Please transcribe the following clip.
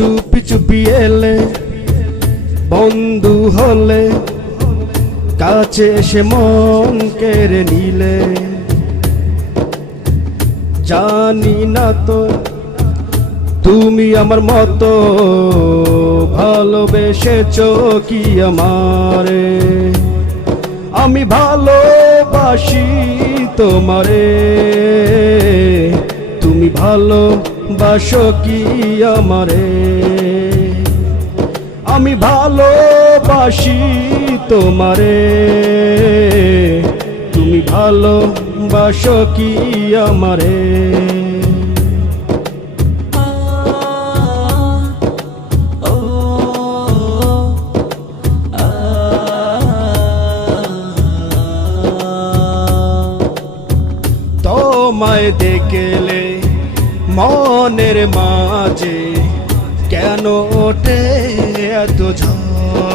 চুপি চুপি এলে বন্ধু হলে, কাছে এসে মন কেড়ে নিলে। জানি না তো তুমি আমার মতো ভালোবেসেছো কি আমারে। আমি ভালোবাসি তোমারে, তুমি ভালোবাসো কি আমারে। আমি ভালোবাসি তোমারে, তুমি ভালোবাসো কি আমারে। তোমায় দেখলে মনের মাঝে কেন ওঠে এত ঝড়।